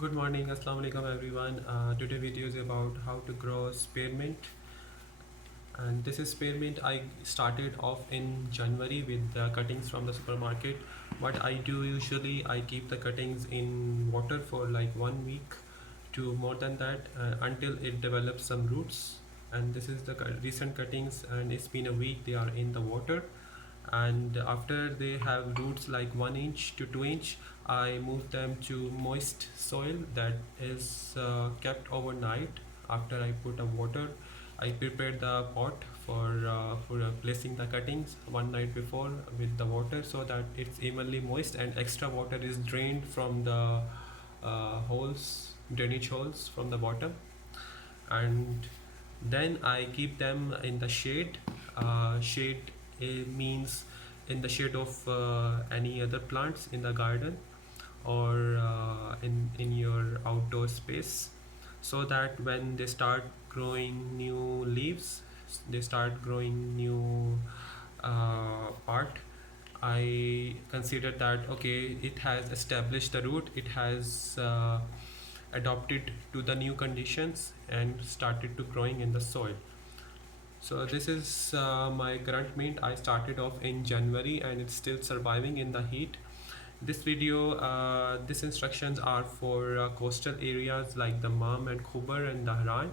Good morning, assalamu alaikum everyone. Today video is about how to grow spearmint, and this is spearmint. I started off in January with the cuttings from the supermarket. What I do usually, I keep the cuttings in water for like 1 week to more than that until it develops some roots. And this is the recent cuttings, and it's been a week they are in the water, and after they have roots like 1 inch to 2 inch, I move them to moist soil that is kept overnight. After I put a water, I prepare the pot for placing the cuttings one night before with the water so that it's evenly moist and extra water is drained from the holes, drainage holes from the bottom. And then I keep them in the shade. Shade means in the shade of any other plants in the garden or in your outdoor space, so that when they start growing new leaves, they start growing new part, I consider that okay, it has established the root, it has adopted to the new conditions and started to growing in the soil. So this is my current mint. I started off in January and it's still surviving in the heat. This video, these instructions are for coastal areas like the Dammam and Khobar and Dahran.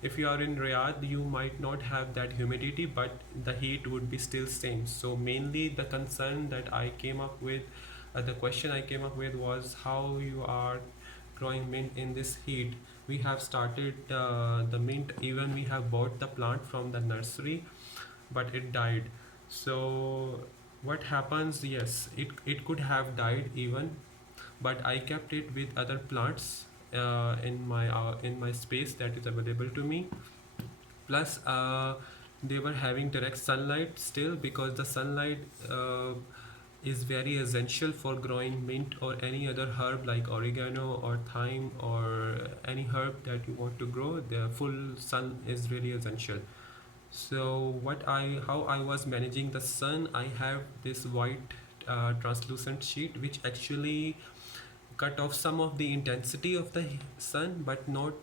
If you are in Riyadh, you might not have that humidity, but the heat would be still same. So mainly the concern that I came up with, the question I came up with was how you are growing mint in this heat. We have started the mint, even we have bought the plant from the nursery, but it died. So what happens, yes, it could have died even, but I kept it with other plants in my space that is available to me. Plus they were having direct sunlight still, because the sunlight is very essential for growing mint or any other herb like oregano or thyme or any herb that you want to grow. The full sun is really essential. So how I was managing the sun, I have this white translucent sheet which actually cut off some of the intensity of the sun but not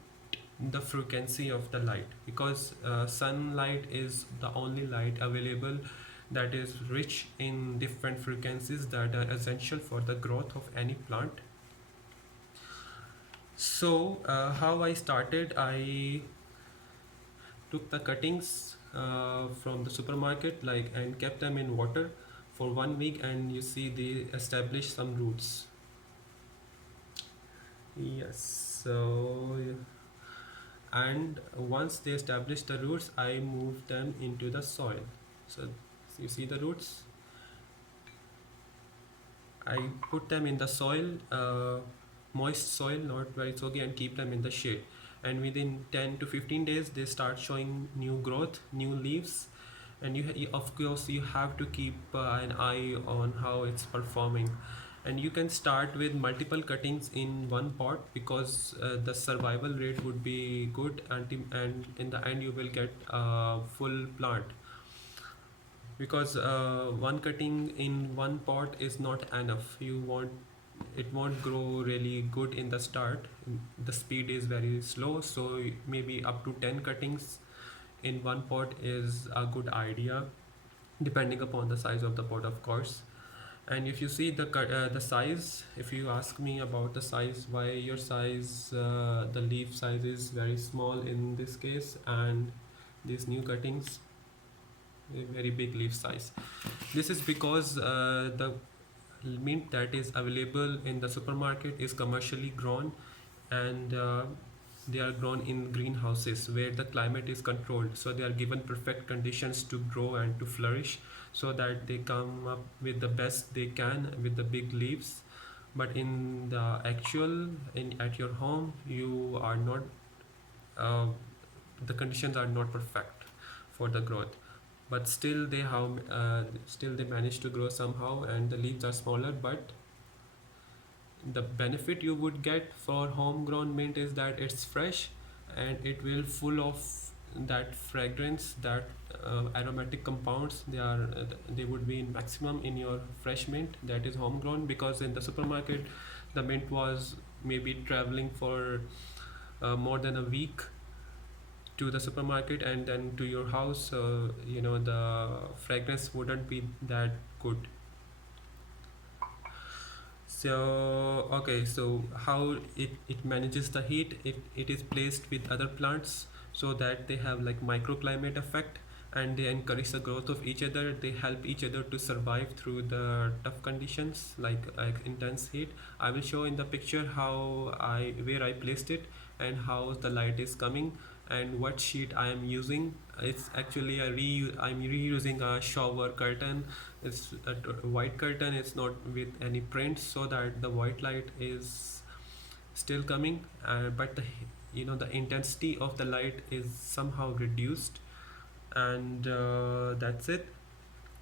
the frequency of the light, because sunlight is the only light available that is rich in different frequencies that are essential for the growth of any plant. So how I started, I took the cuttings from the supermarket and kept them in water for 1 week, and you see they established some roots. Yes, so and once they establish the roots, I move them into the soil. So you see the roots, I put them in the soil, moist soil, not very soggy, and keep them in the shade. And within 10 to 15 days, they start showing new growth, new leaves. And of course, you have to keep an eye on how it's performing. And you can start with multiple cuttings in one pot, because the survival rate would be good, and in the end, you will get a full plant, because one cutting in one pot is not enough. It won't grow really good in the start. The speed is very slow, so maybe up to 10 cuttings in one pot is a good idea, depending upon the size of the pot, of course. And if you see the size, if you ask me about the size, why your size, the leaf size is very small in this case, and these new cuttings a very big leaf size. This is because the mint that is available in the supermarket is commercially grown, and they are grown in greenhouses where the climate is controlled, so they are given perfect conditions to grow and to flourish, so that they come up with the best they can with the big leaves. But in the actual, in at your home, you are not uh, the conditions are not perfect for the growth, but still they manage to grow somehow, and the leaves are smaller. But the benefit you would get for homegrown mint is that it's fresh, and it will full of that fragrance, that aromatic compounds. They would be in maximum in your fresh mint that is homegrown, because in the supermarket the mint was maybe traveling for more than a week to the supermarket and then to your house, the fragrance wouldn't be that good. So, okay, so how it manages the heat, it is placed with other plants so that they have like microclimate effect, and they encourage the growth of each other. They help each other to survive through the tough conditions like intense heat. I will show in the picture where I placed it and how the light is coming and what sheet I am using. It's actually I'm reusing a shower curtain. It's a white curtain. It's not with any prints, so that the white light is still coming, but the intensity of the light is somehow reduced. And that's it.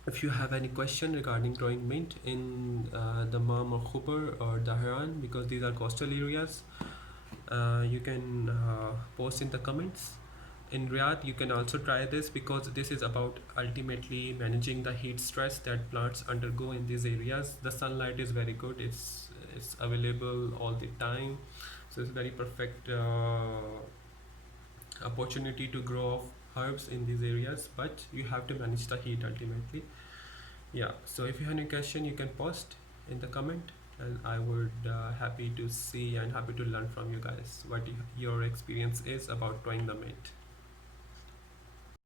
If you have any question regarding growing mint in the Dammam or Khupur or Dahran, because these are coastal areas, you can post in the comments. In Riyadh, you can also try this, because this is about ultimately managing the heat stress that plants undergo in these areas. The sunlight is very good. It's available all the time, so it's very perfect opportunity to grow herbs in these areas. But you have to manage the heat ultimately. Yeah. So if you have any question, you can post in the comment, and I would happy to see and happy to learn from you guys what your experience is about growing the mint.